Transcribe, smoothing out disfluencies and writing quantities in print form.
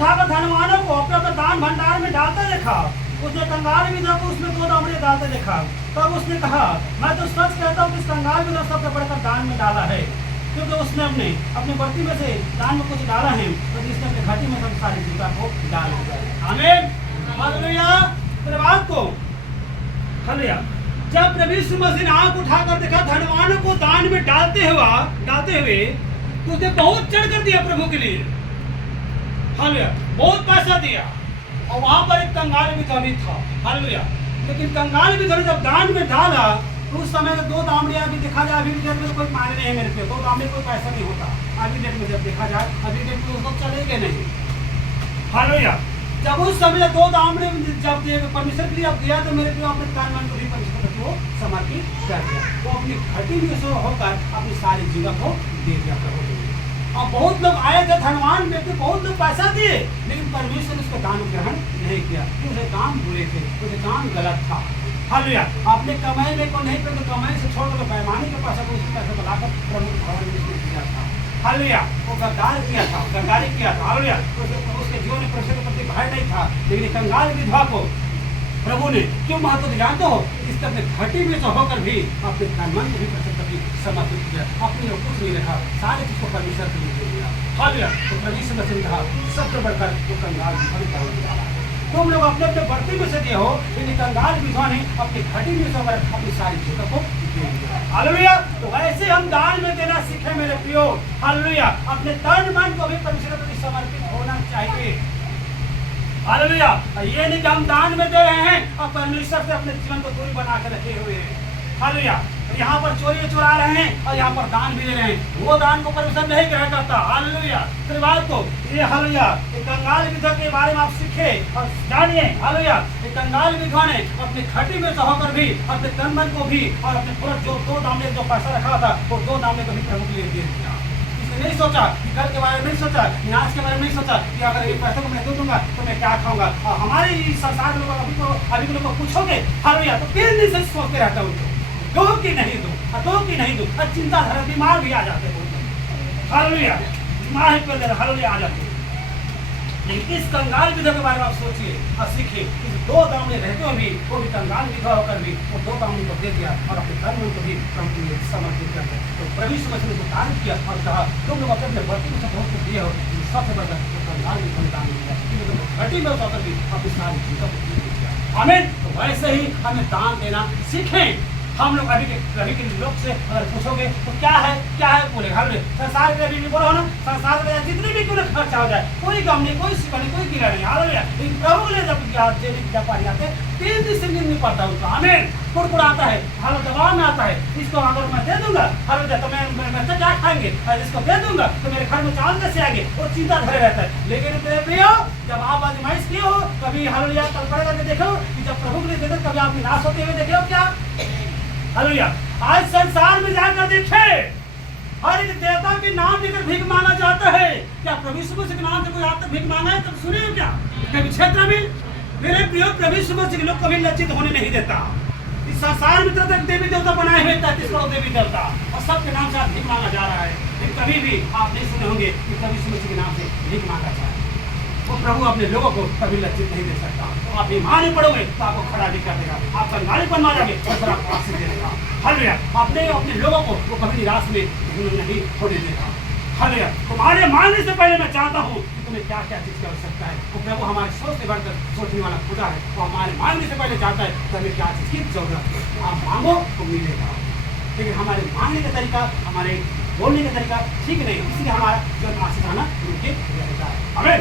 उठाकर धनवानों को अपने अपने दान भंडार में डालते देखा। उसने कंगाल विधवा को उसमें 2 दामड़े डालते देखा। तब उसने कहा, मैं तो सच कहता हूँ कि इस कंगाल विधवा सबसे बढ़कर दान में डाला है, क्योंकि उसने अपने बर्ती में से दान में कुछ डाला है, तो जिसने अपने घाटी में सब सारी जीविका को डाल दिया। आमीन, हालेलुया। धन्यवाद को हालेलुया। जब प्रभु यीशु मसीह ने आंख उठाकर देखा धनवानों को दान में डालते हुए, तो उसने बहुत चढ़कर दिया प्रभु के लिए। हालेलुया, बहुत पैसा दिया। और वहां पर एक कंगाल विधवा भी था। हालेलुया। लेकिन कंगाल विधवा ने जब दान में डाला, तो उस समय 2 दामड़ियां भी देखा जाए, अभी डेट में तो कोई मायने नहीं है मेरे पे, 2 दामड़े कोई पैसा नहीं होता अभी डेट में। जब देखा जाए अभी डेट में उसको चलेंगे नहीं। हालेलुया। जब उस समय 2 दामड़े जब परमेश्वर के लिए अब दिया, तो मेरे अपने तन मन को भी परमेश्वर को समर्पित कर दिया। वो अपनी घटी में से होकर अपनी सारी जीवन को दे दिया प्रभु। और बहुत लोग आए थे, धनवान व्यक्ति, बहुत लोग पैसा दिए, लेकिन परमेश्वर ने उसका दान ग्रहण नहीं किया। उसे काम बुरे थे, उसे काम गलत था। हालेलुया। आपने कमाई में को नहीं, तो कमाई से छोड़कर पैमाने के पैसा को उसी पैसे को लाकर प्रभु भवन में दिया था। हालेलुया। वो गद्दार किया था, गद्दारी किया था। हालेलुया। उसके जीवन में परमेश्वर के प्रति भय नहीं था। लेकिन कंगाल विधवा को प्रभु ने क्यों महत्व दिया जानते हो? इसने अपने घटी में से होकर भी अपने तन मन को भी परमेश्वर प्रति समर्पित किया। अपने लोग कुछ नहीं रखा, सारे चीज को परमेश्वर के लिए दे दिया। हालेलुया। तो प्रभु यीशु मसीह ने कहा, सबसे बढ़कर वो कंगाल विधवा ने डाला। तुम लोग अपने अपने बर्ती में से दिए हो, लेकिन कंगाल विधवा ने अपनी घटी में से होकर अपनी सारी चीजों को दे दिया। हालेलुया। तो ऐसे हम दान में देना सीखे मेरे प्रियो। हालेलुया। अपने तन मन को भी परमेश्वर के प्रति समर्पित होना चाहिए। हालेलुया। ये नहीं कि हम दान में दे रहे हैं और परमेश्वर से अपने जीवन को दूरी बना के रखे हुए हैं। हालेलुया। यहाँ पर चोरी चुरा रहे हैं और यहाँ पर दान भी दे रहे हैं, वो दान को परमेश्वर नहीं ग्रहण करता। हालेलुया। धन्यवाद को ये हालेलुया कंगाल विधवा के बारे में आप सीखे और जानिए। हालेलुया। कंगाल विधवा ने अपनी घटी में से होकर भी अपने तन मन को भी और अपने पूरा जो 2 दामड़े जो पैसा रखा था, वो 2 दामड़े को भी प्रभु के लिए दे दिया। नहीं सोचा कि घर के बारे में नहीं सोचा, न्यास के बारे में नहीं सोचा कि अगर ये पैसे को मैं दे दूंगा तो मैं क्या खाऊंगा। और हमारे संसार लोग अभी के लोग को पूछोगे हालेलुया, तो 3 दिन से सोचते रहता हूँ, दो कि नहीं दो, चिंता धारा बीमार भी आ जाते हैं। हालेलुया। बीमार ही कर हालेलुया आ जाते हैं। लेकिन इस कंगाल विधवा के बारे में आप सोचिए और सीखिए। 2 दामड़े रहते हुए भी वो भी कंगाल विधवा होकर भी वो 2 दामड़े को दे दिया और अपने धर्म को भी प्रभु के लिए समर्पित कर दिया। तो प्रभु यीशु मसीह ने तारीफ किया और कहा, तुम लोग अपने बर्ती में से बहुत कुछ दिए हो, सबसे बढ़कर कंगाल विधवा ने दान दिया, घटी में होकर भी अपनी सारी चीजों को दे दिया। आमीन। तो वैसे ही हमें दान देना सीखें। हम लोग अभी के लोग से अगर पूछोगे तो क्या है बोले हालेलुया। संसार के अभी बोलो ना, संसार में जितने भी क्यों खर्चा हो जाए, कोई गम नहीं, कोई सिवा नहीं, कोई गिरा नहीं। हालेलुया। लेकिन प्रभु के लिए जब पानी आते 3 दिन से नहीं पड़ता उसको। आमीन। कुड़कुड़ाता है, हालो दबाव में आता है, इसको अगर मैं दे दूंगा हालेलुया तो मैं बच्चा क्या खाएंगे, और इसको दे दूंगा तो मेरे घर में चावल कैसे आएंगे, वो चिंता धरे रहता है। लेकिन मेरे प्रियो, जब आप आजमाइश किए हो, कभी हालेलुया कल्पना करके देखो कि जब प्रभु के लिए देते कभी आप निराश होते हुए देखे हो क्या? हालेलुया। आज संसार में जाकर देखे, हर एक देवता के नाम लेकर भीख मांगा जाता है। क्या प्रभु यीशु मसीह के नाम से कोई आप तक भीख मांगा है? तब सुनिए क्या कभी क्षेत्र में मेरे प्रिय प्रभु यीशु मसीह के लोग कभी लज्जित होने नहीं देता। इस संसार में तक देवी देवता बनाए हुए 33 करोड़ देवी देवता और सबके नाम से आज भीख मांगा जा रहा है। लेकिन कभी भी आप नहीं सुने होंगे कि प्रभु यीशु मसीह के नाम से भीख मांगा जाए। वो प्रभु अपने लोगों को कभी लज्जित नहीं दे सकता। तो आप ईमान ही पड़ोगे तो आपको खड़ा भी कर देगा, आप कंगाली बनवा जाएंगे और फिर आपको आशीष दे देगा। हालेलुया। अपने लोगों को वो कभी निराश में नहीं होने देगा। हालेलुया। तुम्हारे मांगने से पहले मैं चाहता हूँ कि तुम्हें क्या क्या चीज की आवश्यकता है। वो प्रभु हमारे सोच से बढ़कर सोचने वाला खुदा है। वो हमारे मांगने से पहले चाहता है कि हमें क्या चीज की जरूरत है। आप मांगो तो मिलेगा। लेकिन हमारे मांगने का तरीका, हमारे बोलने का तरीका ठीक नहीं, इसलिए हमारा जो आशीष आना रुके रहता है। आमीन।